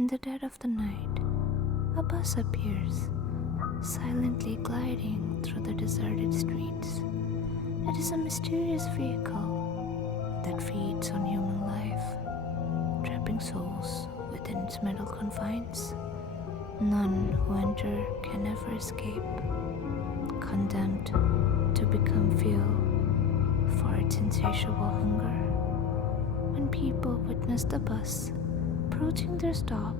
In the dead of the night, a bus appears, silently gliding through the deserted streets. It is a mysterious vehicle that feeds on human life, trapping souls within its metal confines. None who enter can ever escape, condemned to become fuel for its insatiable hunger. When people witness the bus approaching their stop,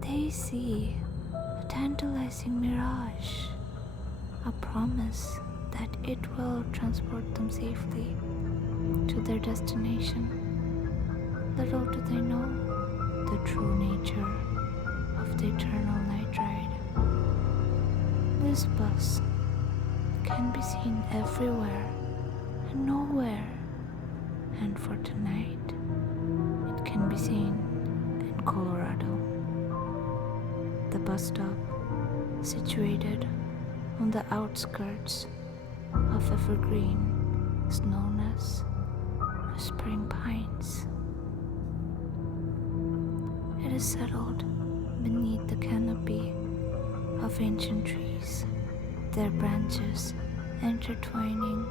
they see a tantalizing mirage, a promise that it will transport them safely to their destination. Little do they know the true nature of the eternal night ride. This bus can be seen everywhere and nowhere, and for tonight, it can be seen in Colorado. The bus stop, situated on the outskirts of Evergreen, is known as Whispering Pines. It is settled beneath the canopy of ancient trees, their branches intertwining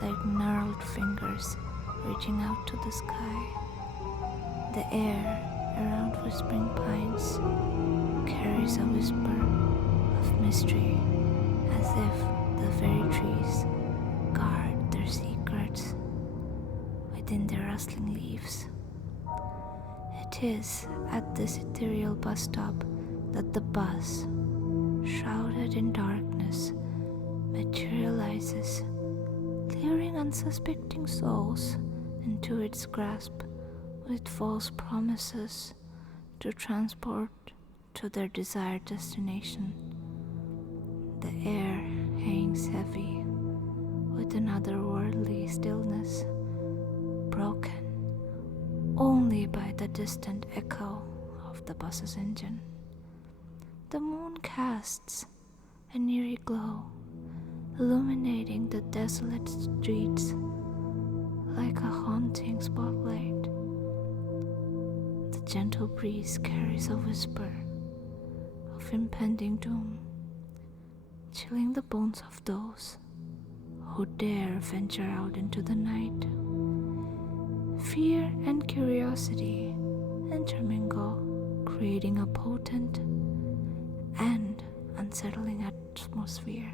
like gnarled fingers reaching out to the sky. The air around Whispering Pines carries a whisper of mystery, as if the very trees guard their secrets within their rustling leaves. It is at this ethereal bus stop that the bus, shrouded in darkness, materializes, luring unsuspecting souls into its grasp with false promises to transport to their desired destination. The air hangs heavy with an otherworldly stillness, broken only by the distant echo of the bus's engine. The moon casts an eerie glow, illuminating the desolate streets like a haunting spotlight. The gentle breeze carries a whisper of impending doom, chilling the bones of those who dare venture out into the night. Fear and curiosity intermingle, creating a potent and unsettling atmosphere.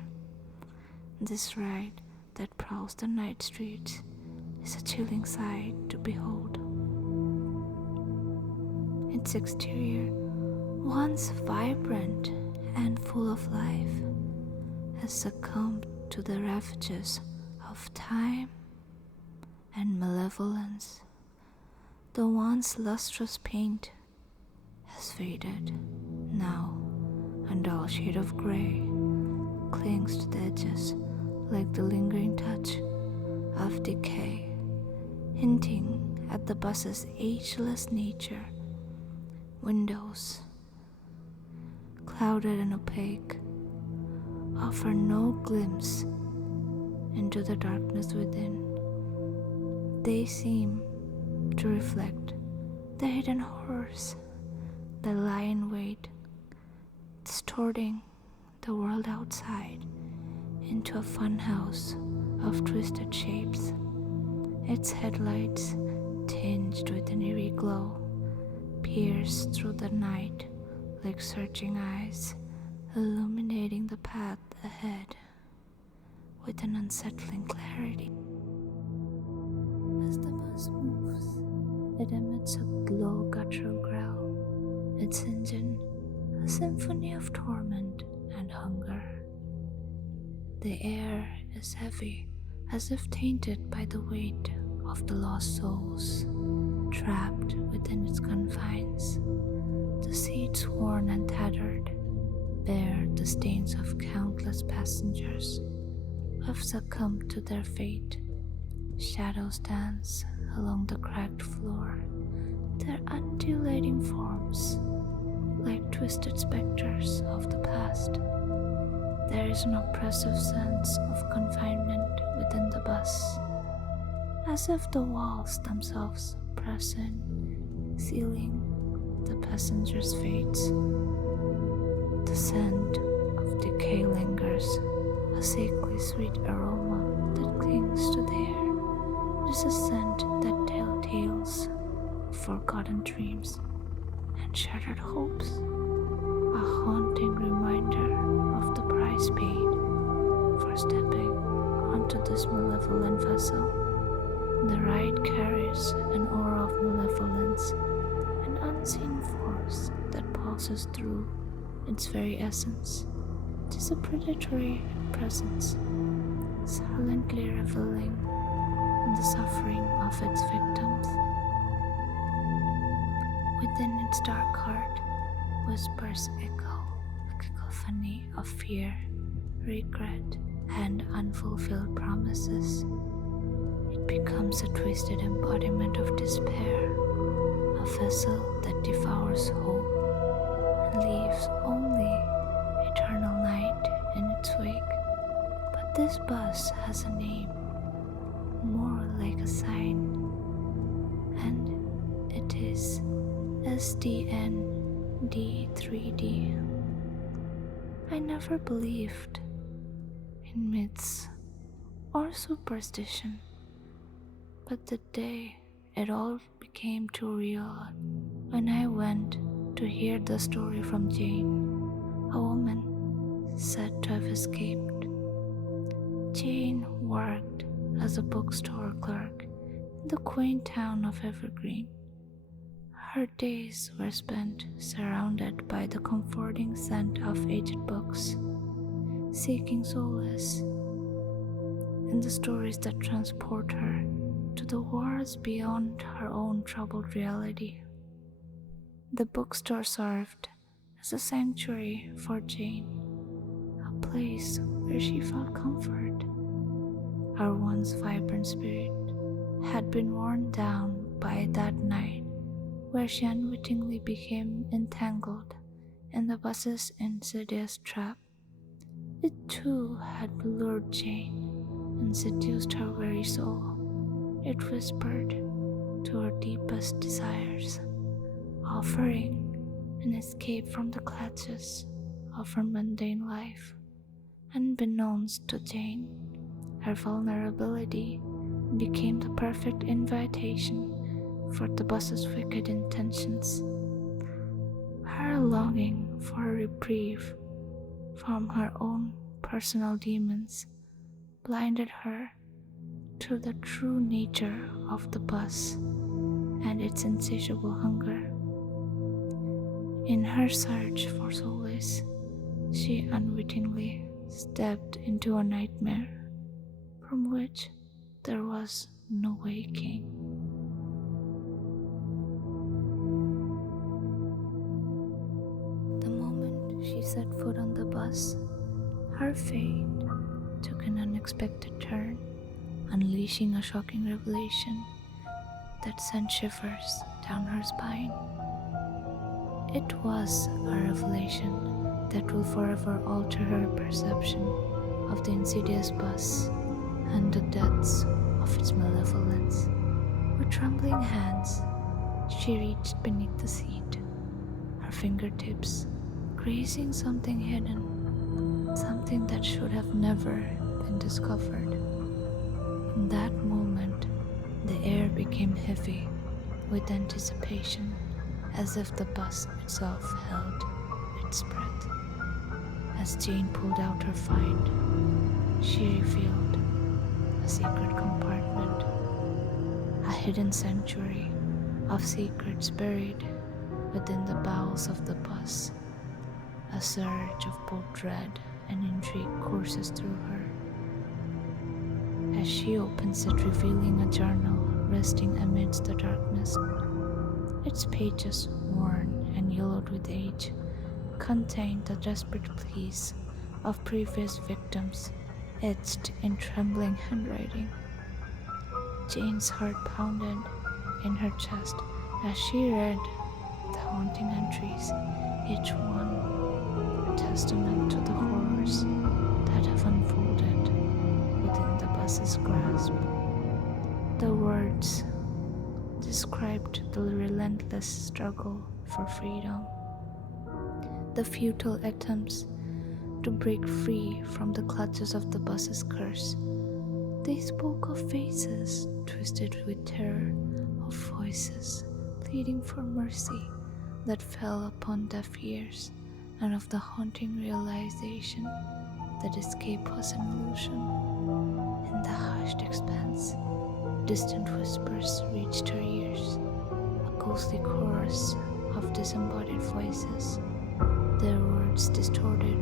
This ride that prowls the night streets is a chilling sight to behold. Its exterior, once vibrant and full of life, has succumbed to the ravages of time and malevolence. The once lustrous paint has faded. Now, a dull shade of gray clings to the edges like the lingering touch of decay, hinting at the bus's ageless nature. Windows, clouded and opaque, offer no glimpse into the darkness within. They seem to reflect the hidden horrors that lie in wait, distorting the world outside into a funhouse of twisted shapes. Its headlights, tinged with an eerie glow, pierce through the night like searching eyes, illuminating the path ahead with an unsettling clarity. As the bus moves, it emits a low guttural growl, its engine a symphony of torment and hunger. The air is heavy, as if tainted by the weight of the lost souls trapped within its confines. The seats, worn and tattered, bear the stains of countless passengers who have succumbed to their fate. Shadows dance along the cracked floor, their undulating forms like twisted specters of the past. There is an oppressive sense of confinement within the bus, as if the walls themselves press in, sealing the passengers' fates. The scent of decay lingers, a sickly sweet aroma that clings to the air. It is a scent that tells tales of forgotten dreams and shattered hopes, a haunting reminder of the price paid for stepping onto this malevolent vessel. The ride carries an aura of malevolence, an unseen force that passes through its very essence. It is a predatory presence, silently reveling in the suffering of its victims. Within its dark heart whispers a cacophony of fear, regret, and unfulfilled promises. It becomes a twisted embodiment of despair, a vessel that devours hope and leaves only eternal night in its wake. But this bus has a name, more like a sign, and it is SDN-D3D. I never believed in myths or superstition, but the day it all became too real when I went to hear the story from Jane, a woman said to have escaped. Jane worked as a bookstore clerk in the quaint town of Evergreen. Her days were spent surrounded by the comforting scent of aged books, seeking solace in the stories that transport her to the worlds beyond her own troubled reality. The bookstore served as a sanctuary for Jane, a place where she felt comfort. Her once vibrant spirit had been worn down by that night where she unwittingly became entangled in the bus's insidious trap. It too had lured Jane and seduced her very soul. It whispered to her deepest desires, offering an escape from the clutches of her mundane life. Unbeknownst to Jane, her vulnerability became the perfect invitation for the bus's wicked intentions. Her longing for a reprieve from her own personal demons blinded her to the true nature of the bus and its insatiable hunger. In her search for solace, she unwittingly stepped into a nightmare from which there was no waking. The moment she set foot on the bus, her fate took an unexpected turn, unleashing a shocking revelation that sent shivers down her spine. It was a revelation that will forever alter her perception of the insidious bus and the depths of its malevolence. With trembling hands, she reached beneath the seat, her fingertips grazing something hidden, something that should have never been discovered. In that moment, the air became heavy with anticipation, as if the bus itself held its breath. As Jane pulled out her find, she revealed a secret compartment, a hidden sanctuary of secrets buried within the bowels of the bus. A surge of both dread and intrigue courses through her as she opens it, revealing a journal resting amidst the darkness. Its pages, worn and yellowed with age, contained the desperate pleas of previous victims, etched in trembling handwriting. Jane's heart pounded in her chest as she read the haunting entries, each one a testament to the horrors that have unfolded within the bus's grasp. The words, "The described the relentless struggle for freedom, the futile attempts to break free from the clutches of the bus's curse. They spoke of faces twisted with terror, of voices pleading for mercy that fell upon deaf ears, and of the haunting realization that escape was an illusion. In the hushed expanse, distant whispers reached her ears, a ghostly chorus of disembodied voices, their words distorted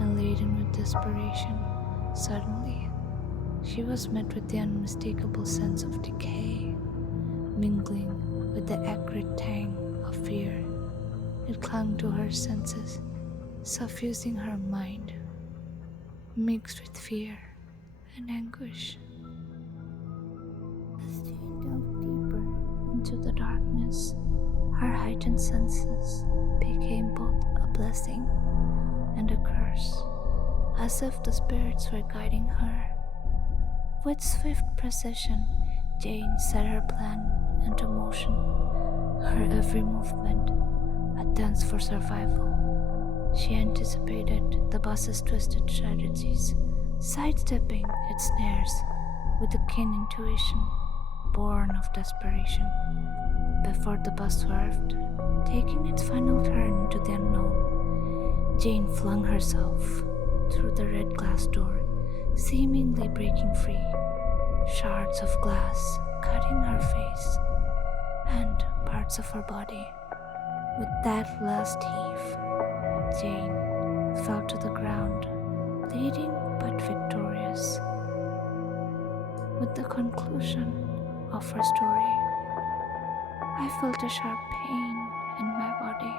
and laden with desperation. Suddenly, she was met with the unmistakable sense of decay, mingling with the acrid tang of fear. It clung to her senses, suffusing her mind, mixed with fear and anguish. As Jane delved deeper into the darkness, her heightened senses became both a blessing and a curse, as if the spirits were guiding her. With swift precision, Jane set her plan into motion, her every movement a dance for survival. She anticipated the bus's twisted strategies, sidestepping its snares with a keen intuition born of desperation. Before the bus swerved, taking its final turn into the unknown, Jane flung herself through the red glass door, seemingly breaking free, shards of glass cutting her face and parts of her body. With that last heave, Jane fell to the ground, bleeding but victorious. With the conclusion of her story, I felt a sharp pain in my body.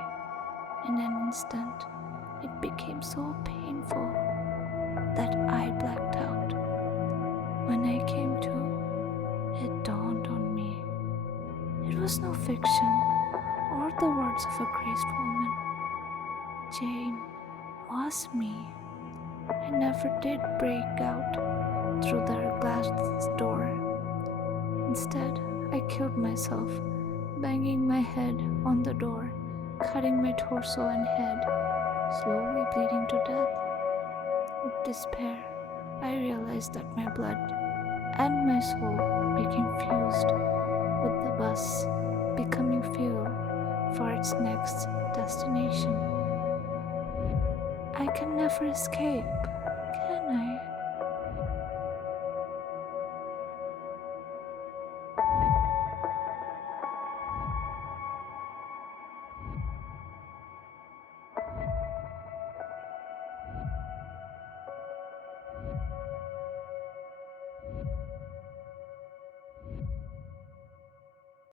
In an instant, it became so painful that I blacked out. When I came to, it dawned on me. It was no fiction or the words of a crazed woman. Jane was me. I never did break out through the glass door. Instead, I killed myself, banging my head on the door, cutting my torso and head, slowly bleeding to death. With despair, I realized that my blood and my soul became fused with the bus, becoming fuel for its next destination. I can never escape.